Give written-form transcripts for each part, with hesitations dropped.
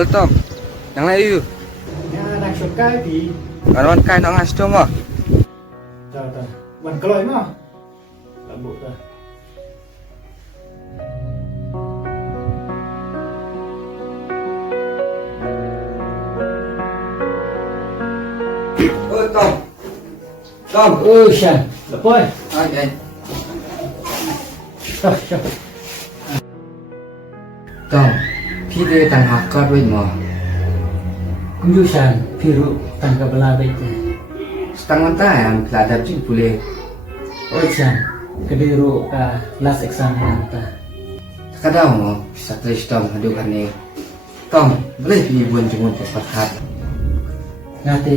Halo Tom, yang lain yuk. Nhà đang sụp cái thì Kawan kain orang ngasih dong ah. trời vẫn cloi mà là bộ ta Ôi Tom, Tom. ơi sàn là coi Anh. trời Tom, พี่ได้ต่างหากก็ด้วยมั้ง cũng như sàn phi rượu tăng cả bala vậy Setengah tahun peladap cing boleh. ôi sàn cái đi rượu cả last exam của ta Kadang mau bisa tulis Tom hadukan ni. Tom, boleh pergi buat jemput ke Perkat. ngate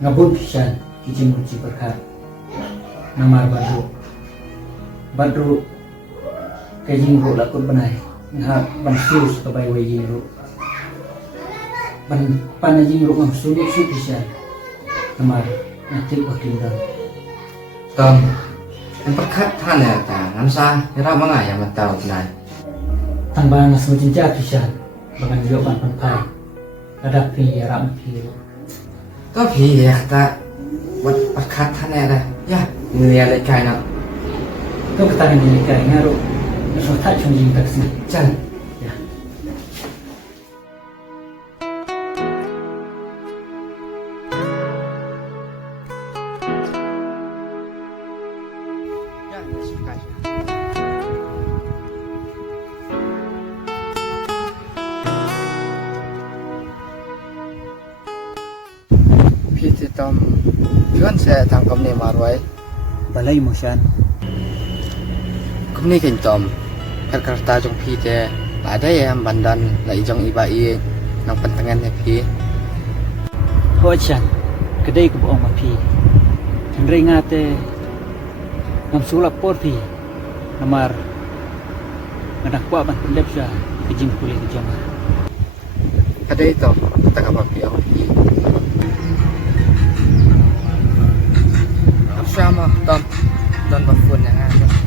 ngabun sàn kijin kunci berkat namar badru cái jing rượu là cốt benai ngah ban fius ke bai wei jing rượu pan jing rượu ngam sulit sàn namar ngate wakil dah Tom, yang Perkatท่านya ta, ngamsa, kira mana yang mentau kenai. thằng ba là số chính xác sàn bằng rượu bàn phần phải ada phi ram phi Tapi ya kata buat Perkatท่านya dah. Ya, ini ada kain nak. tôi cái tay này cái ngaru nó số thắt trong jing taxi Chan. ya Ya, suka.พี่ตอมเพื่อนแสทางกำเนิดมาไว้ balai motion kami kan Tom kereta jong pi te ada yang bandan la ijong ibai nang pentengan ne pi ho chan kedai ku ong ma phi thằng rei ngate ngam sula por phi namar ngadak pa ban lep sa kijing puli ki jama ada itu kata apa pi aku pi sama Tom don bafun yang ada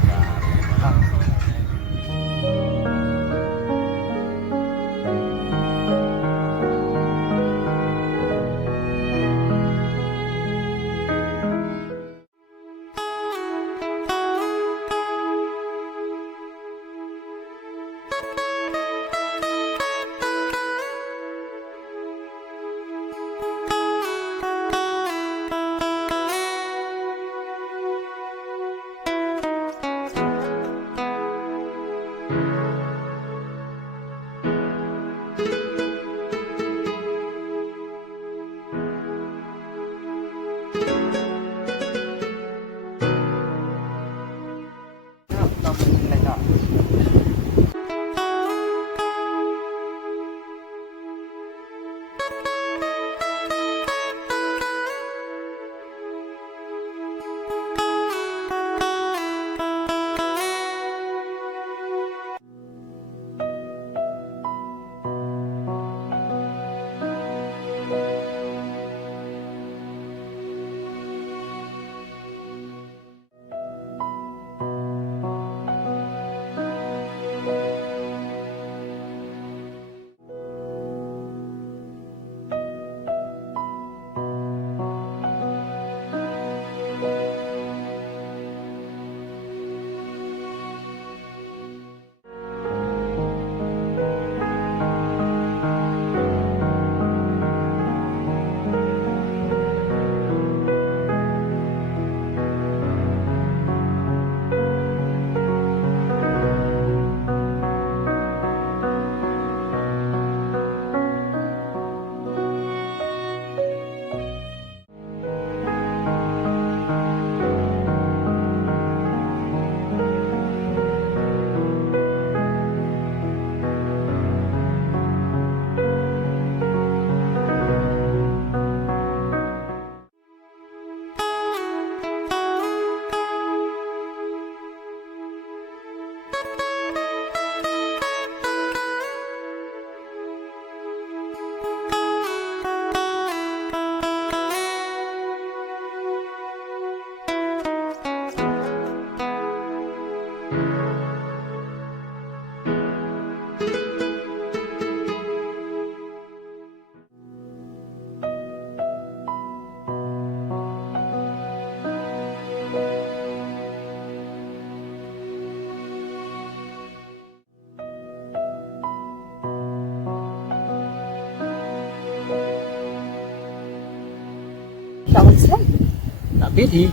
Biết thì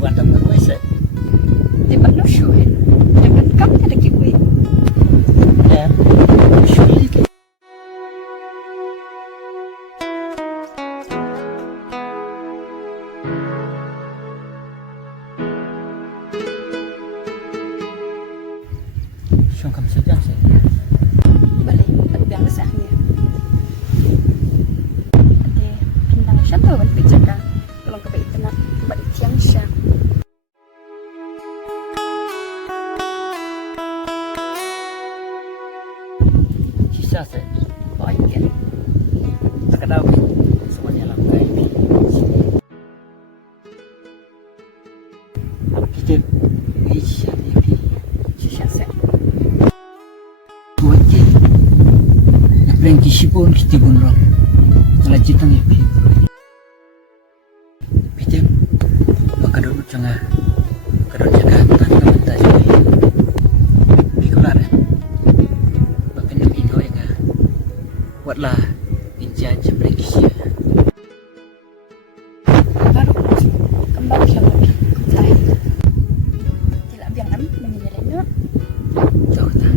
quan tâm đến mấy sẽ Di ba no sure? Jangan kamu ada kiwe. em surely thì xong không sejak sih Balik, biang sahnya. Ade, pindang siapa wan pijaka. Kalau ke balik tenak, balik siang siang. sisa sih Banyak. sekedar semuanya langkai kita bisa nih Sisa sah. tuaje na prank sipon kita bunro lanjutan ya Peter baka dulu canga kadon jaga tanda mata jadi bikolar bapak nam indo yang buatlah injan prank sia Baru kembali sama tahi. Tidak biang am menyelennya. jauh tak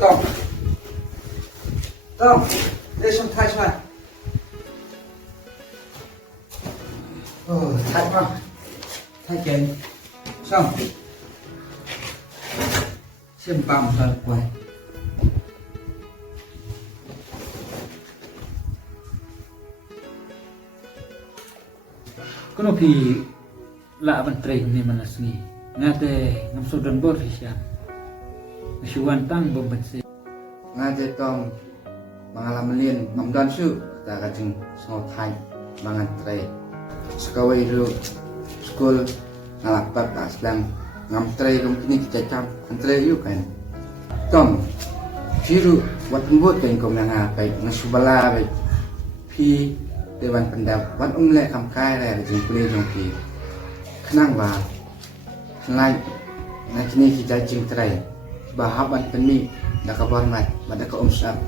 Tong. Tong, để xuống thay xoay. Thay vào. Thay chén. Xong. Xem bằng thật quay. kono pi la ban train ni manas ni ngate ngam sodan bor fisya Syuan tang bombensi Ngade tong mangalaman mamdan su ta kajing sngau thai mangan tre. Sekawai ru school ngalapak aslang ngam tre rum kini cacam antre yu kan. Tong firu wat mbot kan kom nanga pai ngasubala pai pi dewan pendap wat umle kam kai le jing kule jong pi. Khnang ba lai na kini kita jing tre. Bahaban peni dak kabar mat dak umsap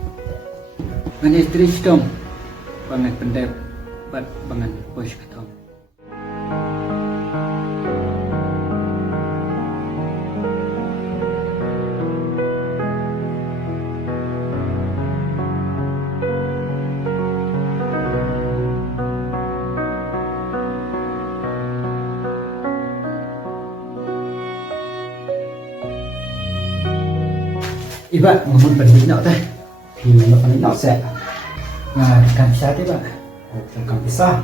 ngane tristom bangan pendep bat bangan push katom iba ngomong pendino teh thì nó phải nó sẽ cảm sát đấy bạn trong cầm cái xa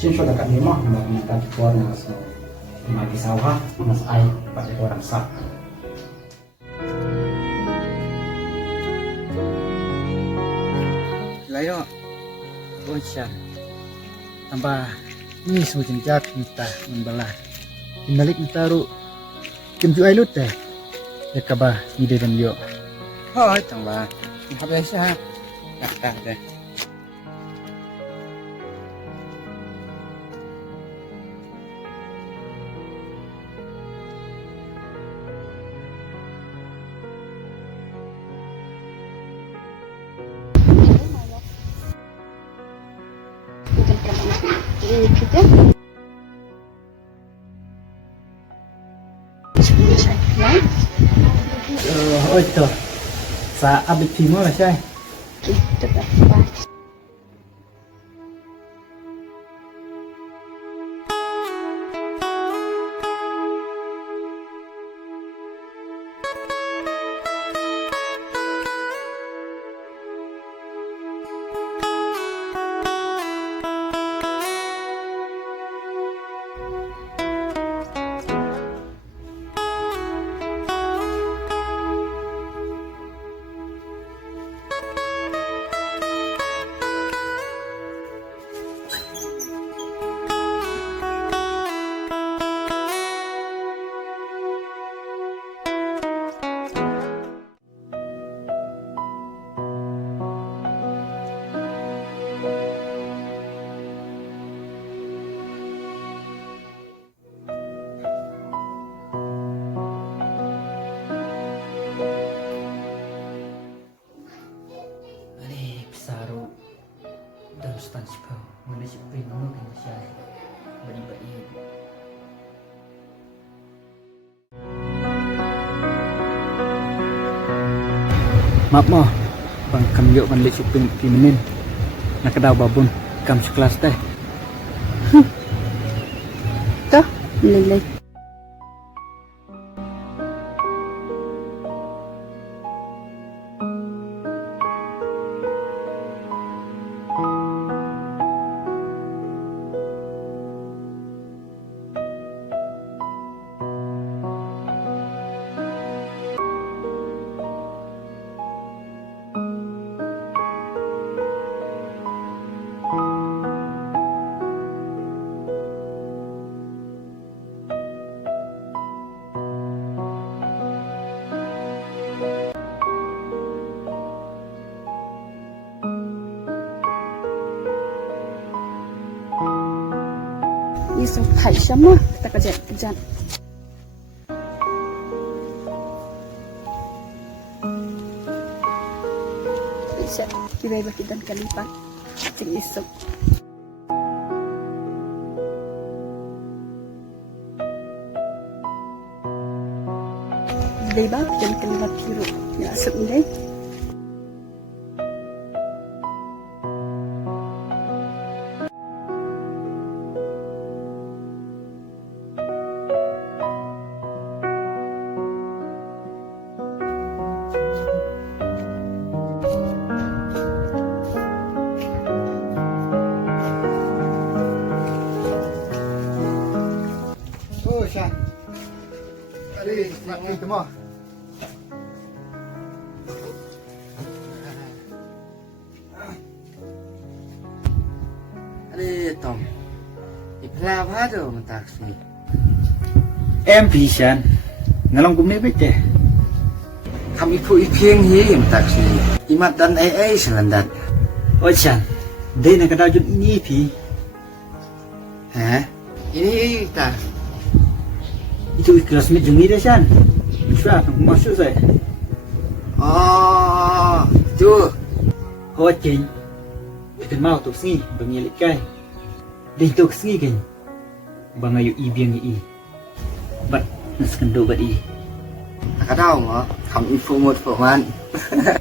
xin cho là cái mà mình ta qua là mà cái sao ha mà ai phải qua làm sao lấy đó ôi cha tambah ini semacam jak kita membela Inalik taruh kemju ailut teh ya kabah ide dan yo Thôi chẳng là học đây sao đặt đây Bukan kerana ini kita. Lain. oi to ษาอับบิทีมั้งใช่ Tetap baik. dalam stansi kau menuju penuh Indonesia beri-beri. Maaf mo, bang kamyo kan lek suping pimenin. Nakadaw babon kam sekelas teh. Tuh, nilai. Isu hai sama kita kejar-kejar. Bisa kira bagi dan kalipat cing isu. Debak dan kalimat biru ya sebenarnya. Oh, Syah. Ari, nak ni temo. Ari, Tom. Ipla apa tu taksi? Em Pisan, ngalong kumni bete. Kami pu ipieng hi taksi. Imat dan ai selandat. Ocan, dai nakadaw jud ini pi. Hah? Ini tak. Itu classmate jungi dah San. Bisa masuk saya. Oh, tu. Oceng. Bikin mau tu sini bengilik kai. Dai tu sini kan. Bang ayu i biang i. Bat nas kendo bat i. Tak tahu ngah. Kami info mut man.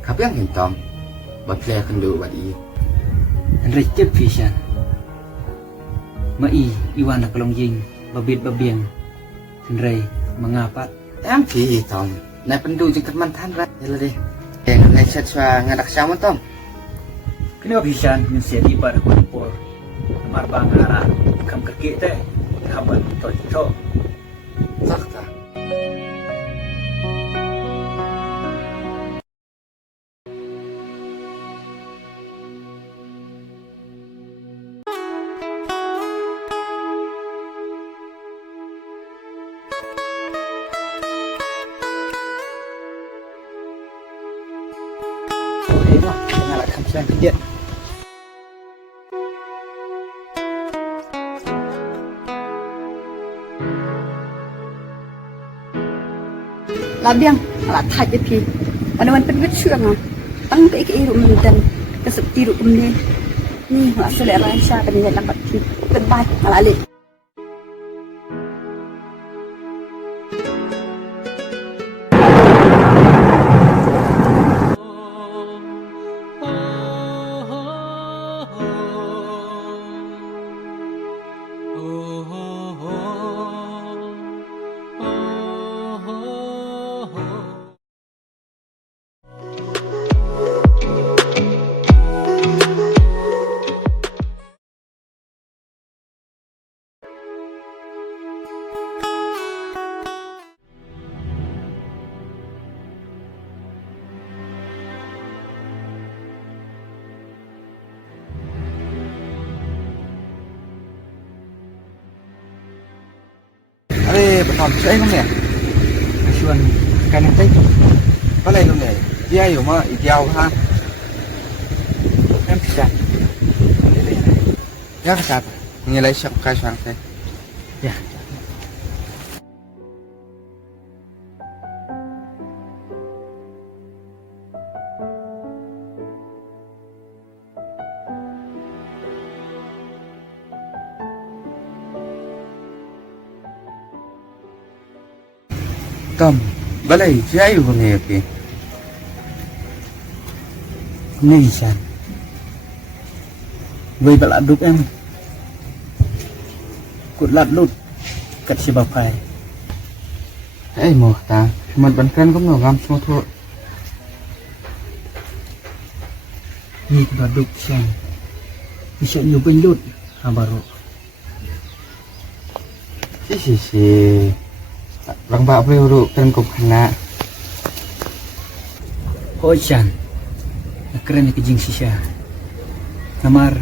Kami yang hintam. Baplay kendo bat i. Recep Pisan. Mai iwan nak long jing babit babiang. Senrai mengapat Em pi Tom. Nai pendu jengkat mantan rat. Yalah deh. Yang nai chat swa ngadak sama Tom. kena Pisan mensiati pada kumpul. Mar bang ara kam keke teh. Habat to. Tak tak. Lah, ngalak kamsian dia. Labiang alat haji pi. Pada wan penwet syurang ah. Tang pe ke iru mendan kesep tiru kumne. Ni wa selera sya kan ya lambat pi. Goodbye alali. beton saya không nè Kasuan kanan tay. balai không nè diaอยู่มาอีกยาวha Em bisa. ya kesat nilai sak kasang saya Ya. Tom balai diaอยู่không nè kì Ni san. Với bạn đúc em. Cột lạt lụt. Cắt si bào phai. eh mau ta mình bắn cân cũng ngam semua thôi Ni ba đúc san. Bisa nyu bên lụt. Habaro. si lang ba beliau ru kan kop kena Hoi san. Keren ke jing sisa. Namar.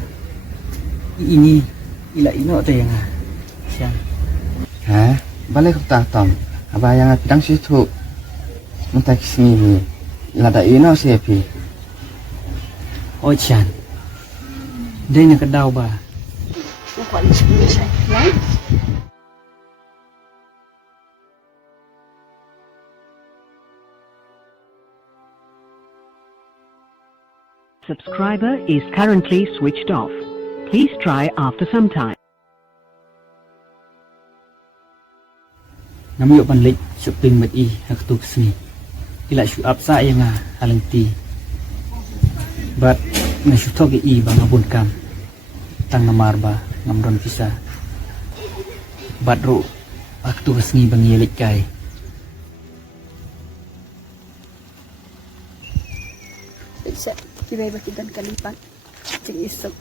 Ini ila ino ta yang san. ha balai kop ta Tom apa yang pidang situ mentak sini lada ino siapi Hoi san. Đây là cái đau bà. Nó gọi là sự sai đấy. Subscriber is currently switched off. Please try after some time. Nam yuk panlik shopping mat I hak tu sini. Ila shu apsa yang halenti. But na shu toge I bang abun kam. Tang namar ba ngamron visa. But ro hak tu sini bang yelik kai. Bisa kita bagikan kalipat cing isok.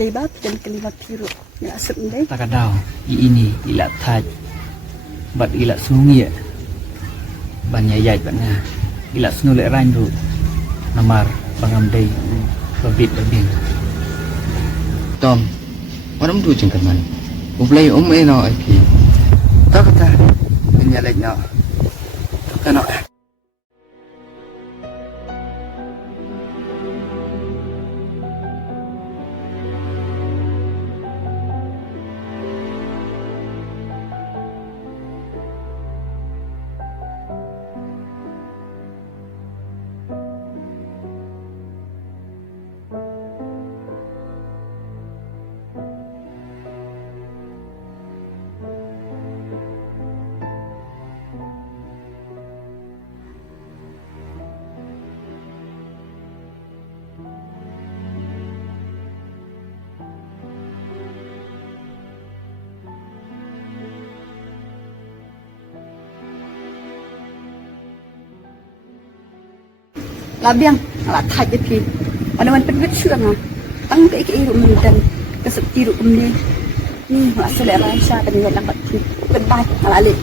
Debab dan kalimat biru yang asap ini. Takadaw I ini ila taj. But ila sungi ban yayai ban nga. Ila sunu le rain ru. Namar bangam day babit babin. Tom orang tu jengkat man ublai eno aki tak kata menyalek no tak no Labiang alat taj api. Pada man penwet syurang tang ke irum dan kesep tiru kumni. Ni asal Raisha dan yang dapat penbai alalik.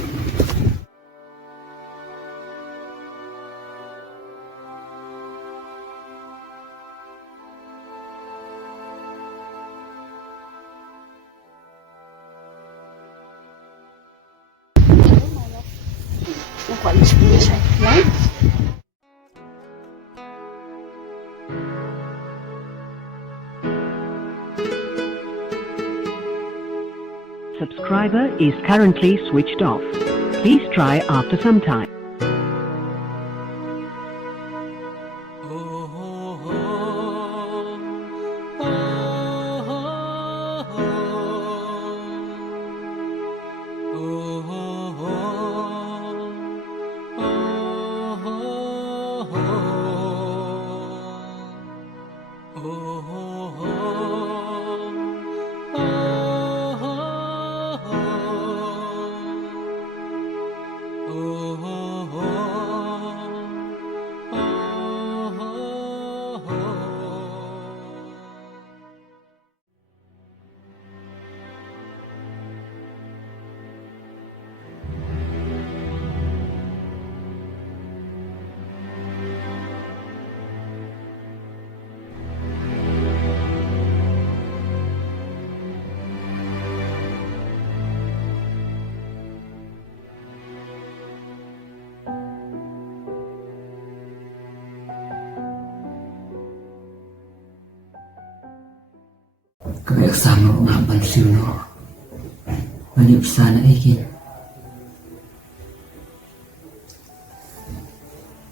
Nó gọi là sự sai đấy. Subscriber is currently switched off. Please try after some time. Oh Yak sama ngapan sino. Banyak sana ikin.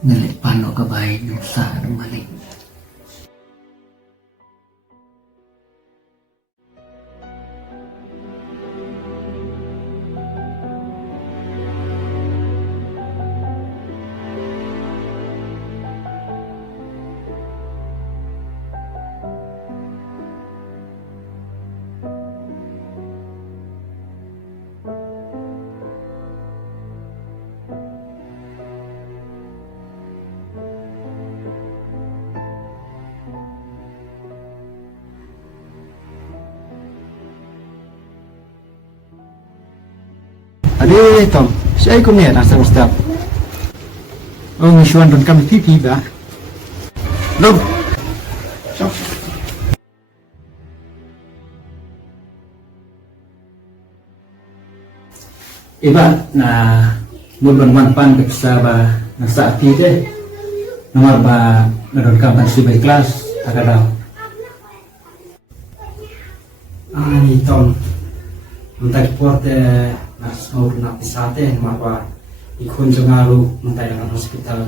Ngelik pano kabay ng sa malik. Ade Tom, siya ko niya nasa ustad. Oh, misuan don kami pipi ba? Dom. So. Iba na mudon manpan keksa ba na sa api deh. Nomor ba nadon kapan si by kelas agadaw. Ani Tom. Mentai porte nas mau nak pisate mapa ikun jengalu mentai dengan hospital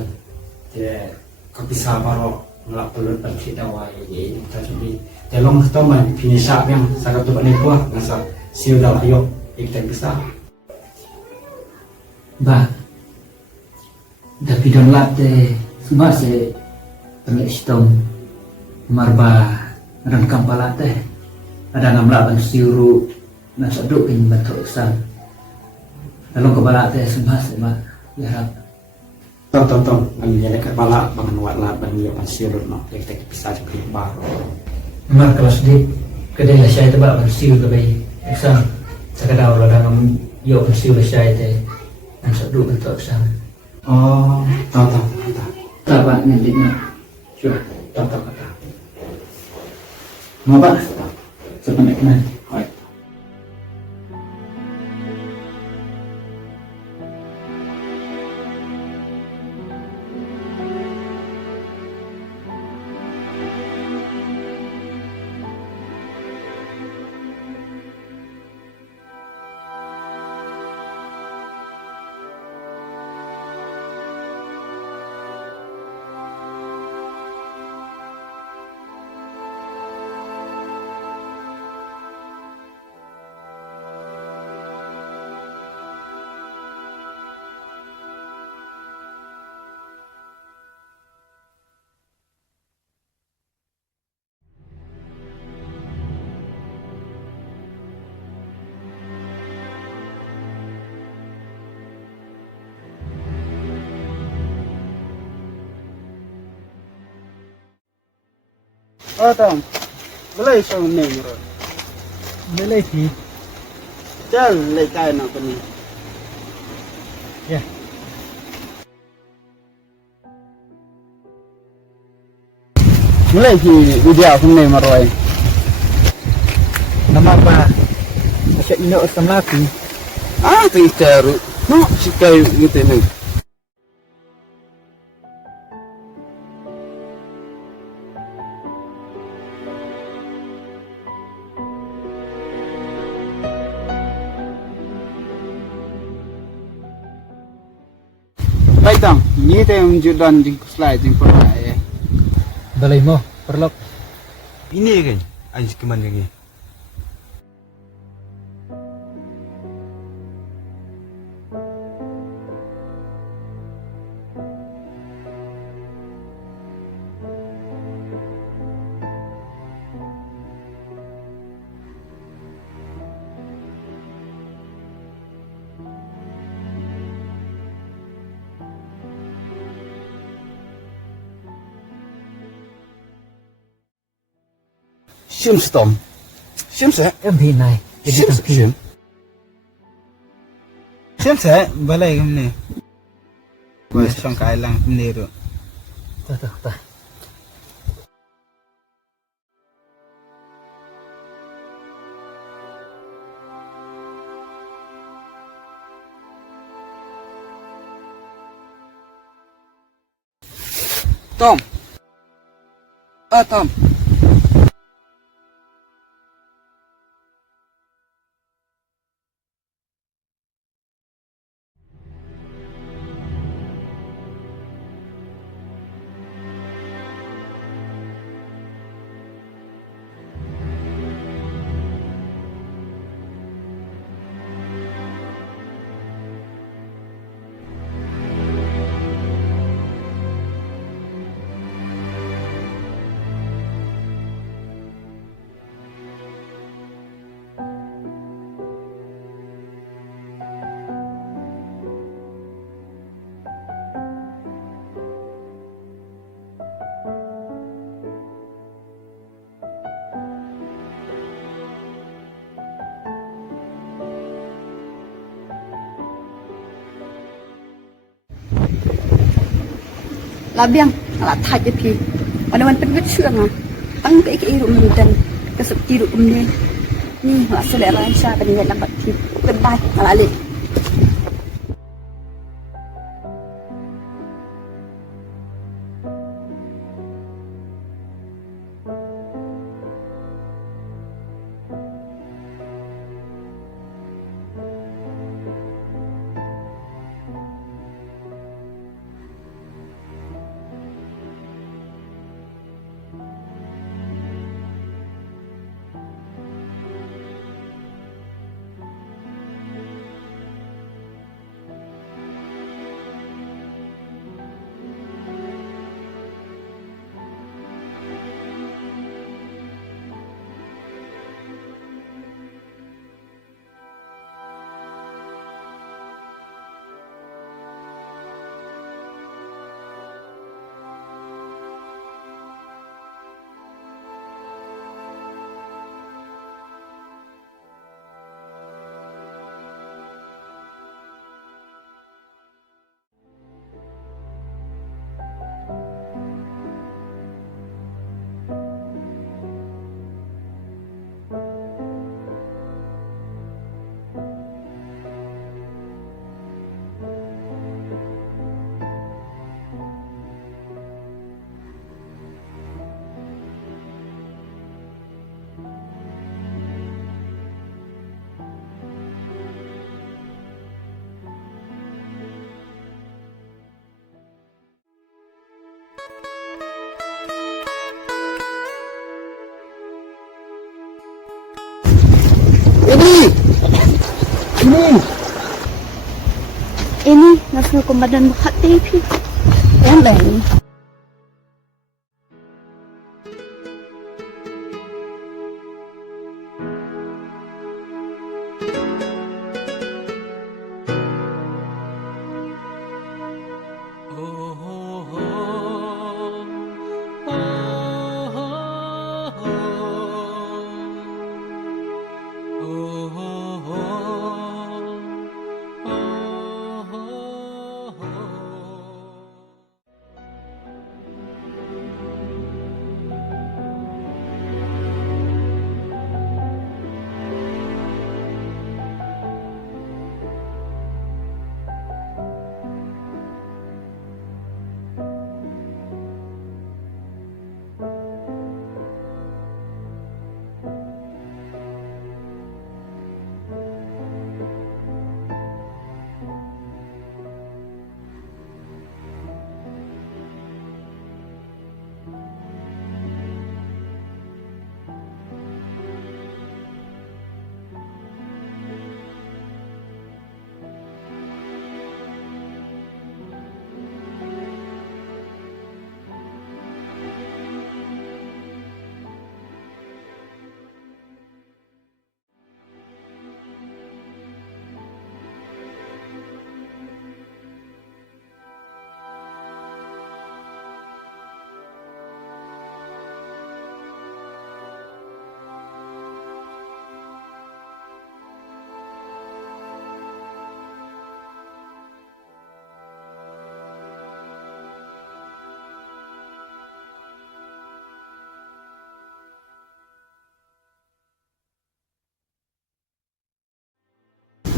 te kapisa baro ngelak pelun kita wai ini kita jadi telong toman pinisa yang sangat tu bani kuah ngasa siu dal ayo kita bisa Ba. Tapi don latte semua se tengik stom marba nadon kampalate ada ngamla ban siuru nasa dokin bato exam. Dalam kepala teh semua sema ya harap. Tom ang yan ka bala bangan wala ban yo pasirut no kita bisa jadi baro. Mar kelas di kedai lah saya tebak bersiul ke bayi exam. Sakadaw lah dalam yo bersiul saya teh nasa dok bato exam. Oh, Tom. Tapak nantinya. Sure. Tom. Mau pak? Sepenek nan. Oh Tom, belai song neng rồi. Belai ti. Chal lấy cái nào cái này. Yeah. Belai thì video không neng mà rồi. Nama ba? Masya ino asam laki. Ah, thì caru. No, si kayu gitu nih. Baik Tom, ini teh menjudan jengku selai jengku ya. Balay mo, perlok. Ini kan, anjing kemana lagi? Sims Tom, Sims ya? Em hiện này. Sims ya? Balai kemana? Wah, sangka hilang sendiri. Tak. Tom. Tom. labiang ala thai je pi wan pen wit syang tang ke iru mendan ke sepiru umne ni wa selera Aisyah ben ya lambat pi goodbye ala le ini nafsu komandan hati pi yang lain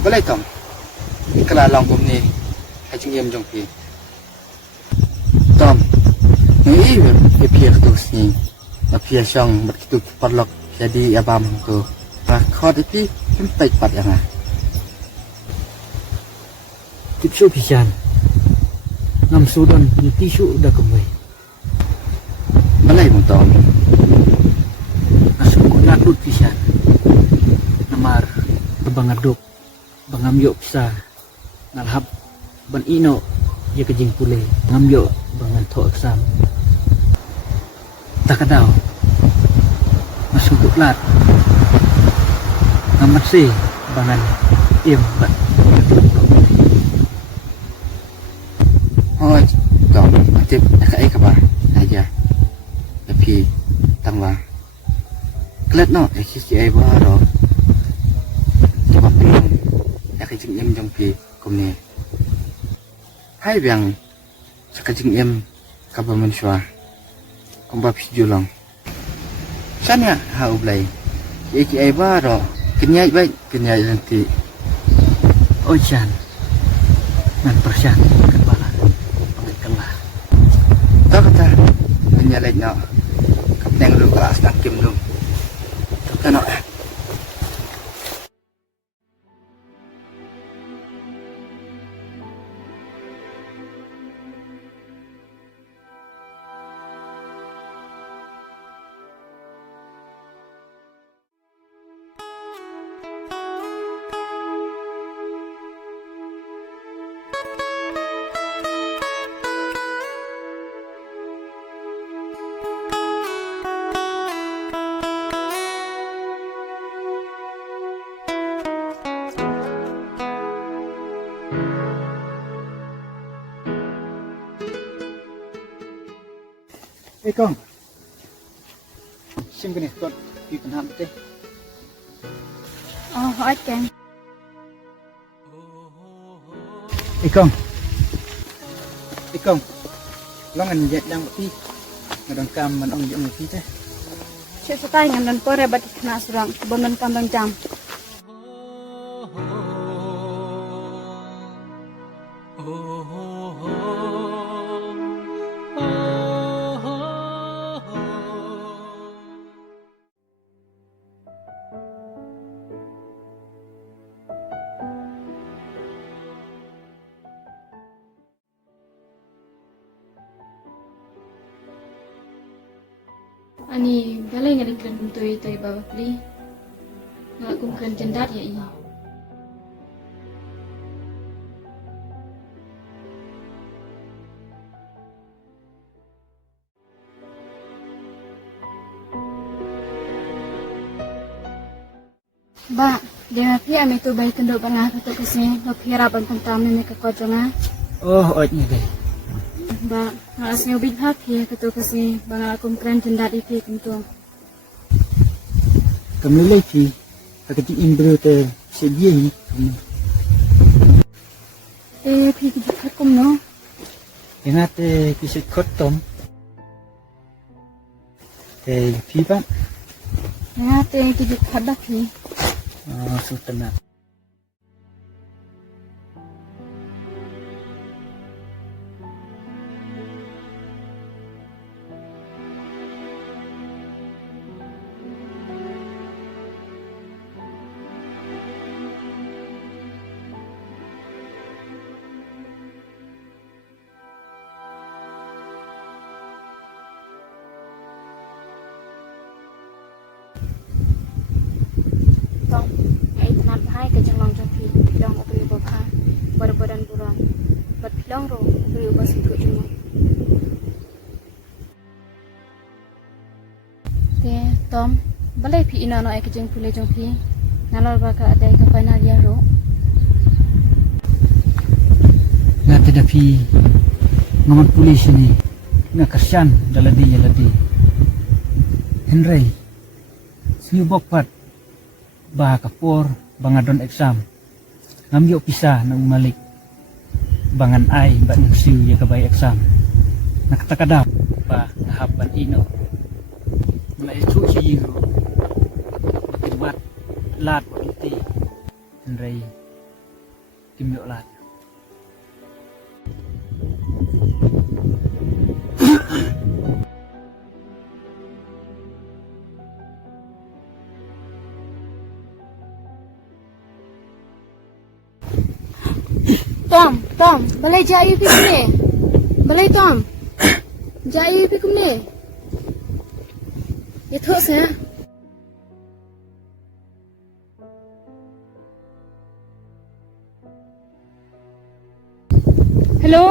Boleh Tom, ikla long kum ni, hai ching yem jong pi. Tom, ni pi tu sini, pi syang berkitu parlok jadi abam ko. Kau pi sampai pat yang ah. Tipsu pisan ngam sudan ni tisu dah kembali Boleh mu Tom. asuk ko nakut pisan namar bangaduk bangamyo pisa nalhab ban ino ya kejing pule ngamyo bangan tho eksam takadaw masuk lat ngamat si bangan im bat Oh, Tom, tip kai kabar aja. Tapi tangwa. Kelat no, SCI baro. Coba pilih. Ya kejing jong pi kum ni. Hai biang sakajing em kapa menshwa kompa pijulong sana ha ublai ki ai ba ro kenyai baik kenyai nanti Ojan nan persyan kepala pengkelah tak kata kenyai no kapten lu kelas takim lu tak no Kong sim kene tot pi penham teh hỏi chàng Kong long an jet dang pi ngadang kam man ong jong pi teh chuyện sao tay ngàn lần qua ra bật khna surang bon man kam dang jam Ani balai ngari kan tuai tuai baba pli. Nggak kumkan jendat ya ini. ba dia pi ami tu bai kendo banga tu kesini lo phira ban tam ni ka ko janga oh oj ni deh ba ngalas nyu bit ha phi ka tu kesini banga kum kran jendat ipi kento kami lagi pi agak imbro teh sedia ni phi ki khat kum no ingat kisah kotom pi pan ya te ki khat da phi sultanat tong ai tanam hai ka jang long jong phi long opri bo pha bar badan buran bat long ro opri bo sintu jumo te tom balai phi ina no ai ka jang pule jong phi nalor ba ka adai ka final ya ro ngate da pi ngaman polis ni ngakasyan daladi Henry siu bokpat bah kapor bangadon exam ngamyo pisah nang malik bangan ai ba nang siu ya kabay exam nakatakadap ba nahapan ino mulai su siu makinwat lat wakiti Henry kimyo lat Tom, balai jai pi kumne. Balai Tom. Jai pi kumne. Ye thos ha. Hello.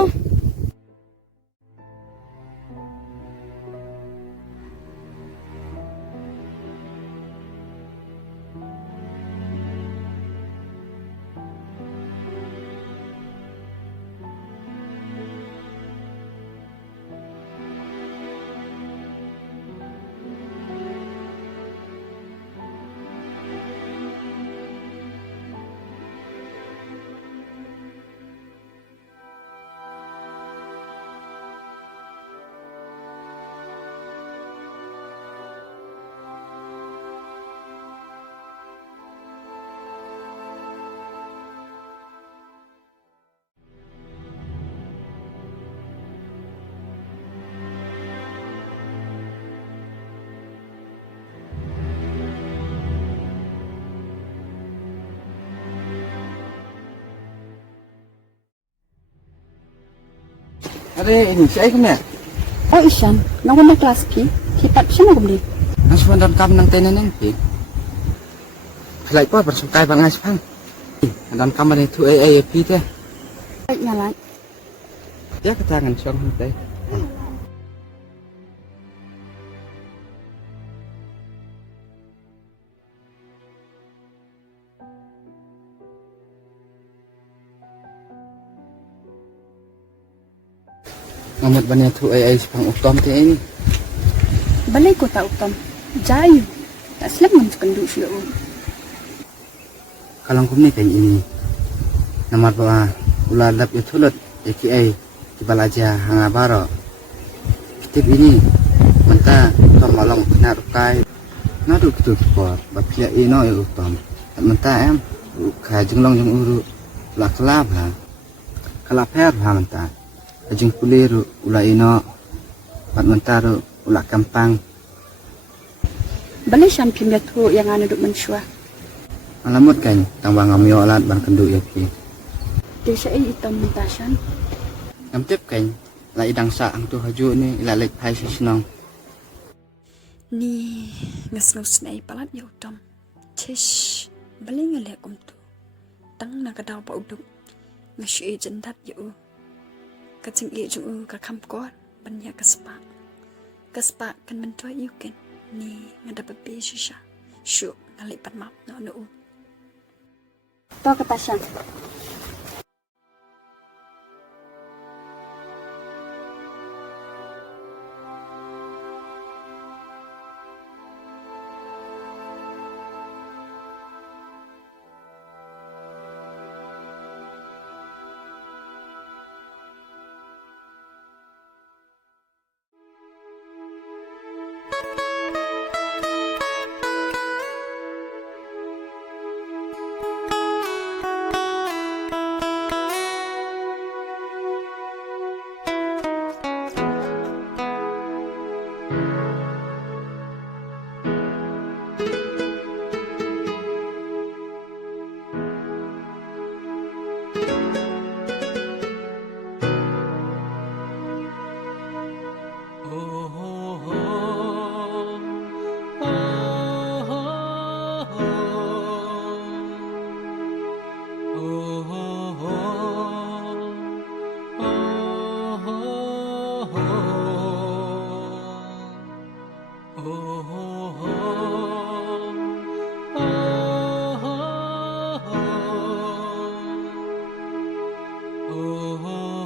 Ada ini saya kena. Oh Ishan, nawan na kelas pi. Kipat siya mo kumli. Nasuan dan kam nang tenen yang pi. Kalai pa bersukai bangai sepang. Dan kam ada tu pi teh. Ay ngalay. Ya ketangan song teh. Ngamat banyak tu sepang utom teh ini. Balay ko ta utom. Jayu. Tak selam man kendu siya o. Kalau kum ni kan ini. Namar bawa uladap ya tulut. AKA Kibalaja Hangabaro. Kitip ini menta utom malong kena rukai. Nadu kitu sport. Bapia ino ya utom. Menta em. Kaya jenglong jeng uru. Ulah kelab ha. Kelab her ha menta. Ajeng puliru ulah ino. Pat mentaru ulah kampang. Balay siya pimya tu yang anu duk mensua. Alamut kan tambah ngamio alat bang kendu ya pi. Dia siya ay itom mentasyan. Ngamtip kan la idang sa ang tu haju ni ilalek pai sinong. Ni ngasnus na ipalat ya utom. Tish. Balay ngalek tu. Tang nakadaw pa uduk. Ngasyu jendat ya u. Kacing jung ka kampkor banyak kespak. Kespak kan mentua yukin. Ni ngada bebe shisha. Syuk ngalipat map no. To kata Syam. Oh